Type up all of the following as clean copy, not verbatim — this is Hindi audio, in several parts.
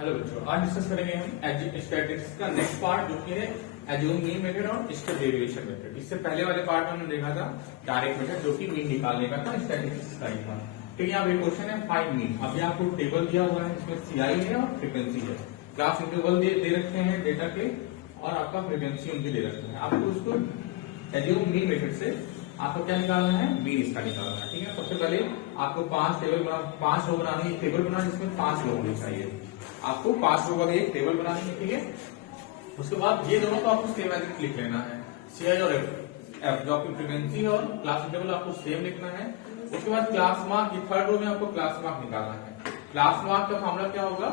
हेलो बच्चों, आज डिस्कस करेंगे हम स्टैटिस्टिक्स का नेक्स्ट पार्ट जो कि है एज्यूम मीन मेथड और स्टेप डेविएशन मेथड। इससे पहले वाले पार्ट में हमने देखा था डायरेक्ट मेथड जो कि मीन निकालने का था, स्टैटिस्टिक्स का ही था। तो यहाँ पे क्वेश्चन है फाइंड मीन। अब यहाँ आपको टेबल दिया हुआ है, इसमें सीआई है और फ्रीक्वेंसी है, क्लास इंटरवल दे रखे हैं डेटा के और आपका फ्रीक्वेंसी उनके दे रखे हैं। आपको उसको एज्यूम मीन मेथड से आपको क्या निकालना है, मीन इसका निकालना है। ठीक है, सबसे पहले आपको 5 रो बनानी है, टेबल बनानी जिसमें 5 रो होनी चाहिए। आपको 5 रो वाली एक टेबल बनानी है। ठीक है, उसके बाद ये दोनों को आपको सेम एज लिख लेना है, सीआई और एफ जो आपकी फ्रीक्वेंसी और क्लास इंटरवल आपको सेम लिखना है। उसके बाद क्लास मार्क, ये थर्ड रो में आपको क्लास मार्क निकालना है। क्लास मार्क का फॉर्मूला क्या होगा,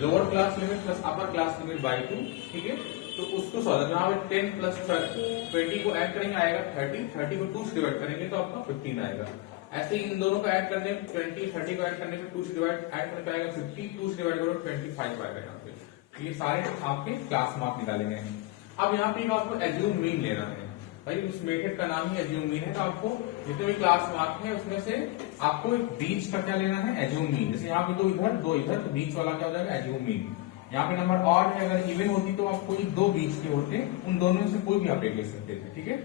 lower class limit plus upper class limit by 2। ठीक है, तो उसको सॉल्व यहाँ पे 10 प्लस 20 को ऐड करेंगे आएगा 30 को 2 से डिवाइड करेंगे तो आपका 15 आएगा। ऐसे ही इन दोनों को ऐड करने 20 30 को ऐड करने पे 2 से डिवाइड ऐड करने पे आएगा 50, 2 से डिवाइड करो 25 आएगा यहाँ पे। तो ये सारे आपके क्लास मार्क निकालेंगे। अब यहाँ पे आपको एज्यूम मीन लेना है। भाई उस मेथड का नाम ही एज्यूम मीन है, तो आपको जितने भी क्लास मार्क है उसमें से आपको एक बीच का क्या लेना है, एज्यूम मीन। जैसे यहाँ पे दो इधर तो बीच वाला क्या हो जाएगा, एज्यूम मीन। यहाँ पे नंबर ऑड है, अगर इवन होती तो आप कोई दो बीच के होते, उन दोनों में से कोई भी आप एक ले सकते थे। ठीक है,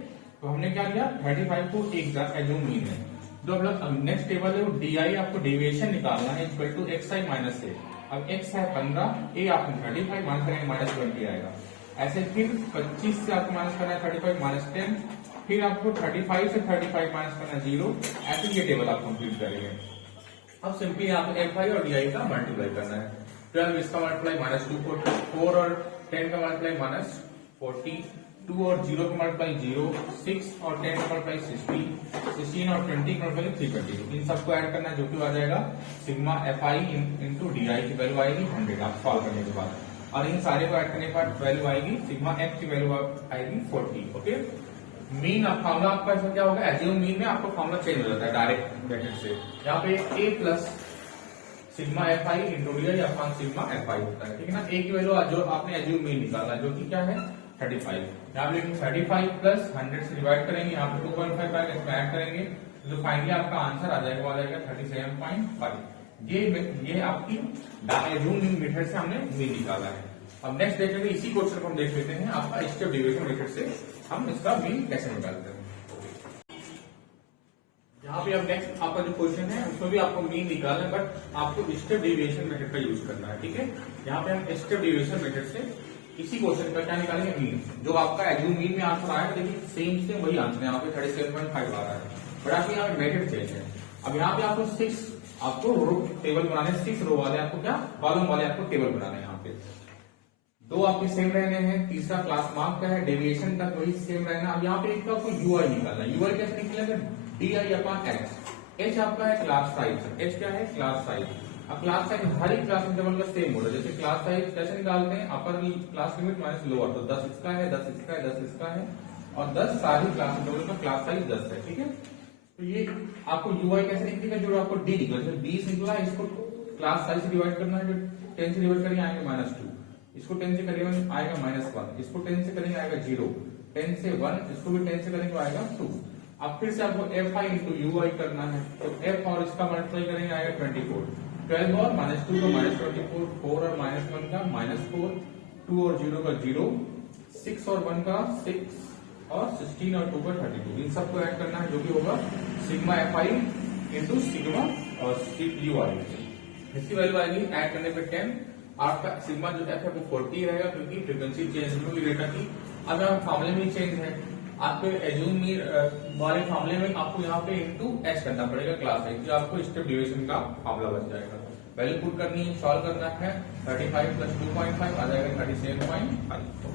तो हमने क्या लिया 35 को एक एज्यूम मीन है। जो अब नेक्स्ट टेबल है वो डीआई, आपको डेविएशन निकालना है equal to X I minus A. अब एक्स है 15, ए आपने 35 माइनस करेंगे माइनस 20 आएगा। ऐसे फिर 25 से आपको माइनस करना है 35 माइनस 10, फिर आपको 35 से 35 माइनस करना है 0। ऐसे ये टेबल आप कंप्लीट करेंगे। अब सिंपली यहाँ पे एफ आई और डीआई का मल्टीप्लाई करना है। 12 इसका मल्टीप्लाई माइनस 2, 4 और 10 का मल्टीप्लाई माइनस 40, 2 और 0 का मल्टीप्लाई 0, 6 और 10 का मल्टीप्लाई 60, 16 और 20 का मल्टीप्लाई 320। इन सबको ऐड करना है जो कि आ जाएगा sigma F I into D आई की वैल्यू आएगी 100 आप सॉल्व करने के बाद। और इन सारे को ऐड करने के बाद वैल्यू आएगी सिग्मा एफ की वैल्यू आएगी 40। ओके, मीन फॉर्मूला आपका ऐसा क्या होगा, एज्यूम मीन में आपका फॉर्मूला चेंज हो जाता है डायरेक्ट मेथड से। यहाँ पे A plus sigma F I into D I upon sigma F I होता है। ठीक है ना, ए की वैल्यू जो आपने एज्यूम मीन निकाला जो कि क्या है 35। यहाँ पे 35 प्लस 100 से डिवाइड करेंगे, यहाँ पे 2.5 आएगा, इसमें ऐड करेंगे तो फाइनली आपका आंसर आ जाएगा, 37.5। ये आपकी एज्यूम मीन मेथड से हमने मीन निकाला है। अब नेक्स्ट देख लेते हैं, इसी क्वेश्चन को हम देख लेते हैं आपका स्टेप डेविएशन मेथड से हम इसका मीन कैसे निकालते हैं। यहाँ पे अब नेक्स्ट आपका जो क्वेश्चन है उसमें भी आपको मीन निकालना है, बट आपको स्टेप डेविएशन मेथड का यूज करना है। ठीक है, यहाँ पे हम स्टेप डेविएशन मेथड से इसी क्वेश्चन का क्या निकालेंगे, मीन। जो आपका एज्यूम मीन में आंसर आया देखिए सेम वही आंसर है, यहाँ पे 37.5 आ रहा है, बट आपके यहाँ पे मेथड चेंज है। अब यहाँ पे आपको 6 आपको रो टेबल बनाने, 6 रो वाले आपको क्या कॉलम वाले आपको टेबल बनाने हैं। यहाँ पे 2 आपके सेम रहने हैं, तीसरा क्लास मार्क का है, डेविएशन तक वही सेम रहना। अब यहाँ पे एक आपको यूआई निकालना है। यूआई कैसे निकलेगा, D I upon H. H आपका है क्लास साइज, एच क्या है क्लास साइज। अब क्लास साइज हर एक क्लास इंटरवल का सेम होगा। जैसे क्लास साइज कैसे निकालते हैं, upper class limit minus lower, तो 10 इसका है, 10 इसका है, 10 इसका है और 10 सारी क्लास इंटरवल का क्लास साइज 10 है। ठीक है, तो ये आपको यूआई कैसे निकलेगा, जो आपको डी निकला, जैसे 20 निकला इसको क्लास साइज से डिवाइड करना है, जो 10 से डिवाइड करेंगे आएगा -2, इसको 10 से करेंगे आएगा -1, इसको 10 से करेंगे आएगा 0, 10 से 1, इसको भी 10 से करेंगे आएगा 2। अब फिर से आपको एफ आई इंटू यू आई करना है, तो एफ और इसका मल्टीप्लाई करेंगे आएगा 24, 12 और -2 का -24, 4 और -1 का -4, 2 और 0 का 0, 6 और 1 का 6 और 16 और 2 का 32। इन सबको ऐड करना है जो कि होगा sigma F I into sigma और यू आई। इसकी वैल्यू आएगी ऐड करने पे 10। आपका सिग्मा जो एफ है वो 40 रहेगा क्योंकि फ्रीक्वेंसी चेंज हुई डेटा की। अब यहाँ फॉर्मूले में चेंज है, आपको एज्यूम मीन वाले फॉर्मूले में आपको यहाँ पे इंटू एच करना पड़ेगा क्लास साइज, जो आपको स्टेप डेविएशन का फॉर्मूला बन जाएगा। वैल्यू पुट करनी है, सॉल्व करना है, 35 प्लस 2.5 आ जाएगा 37.5।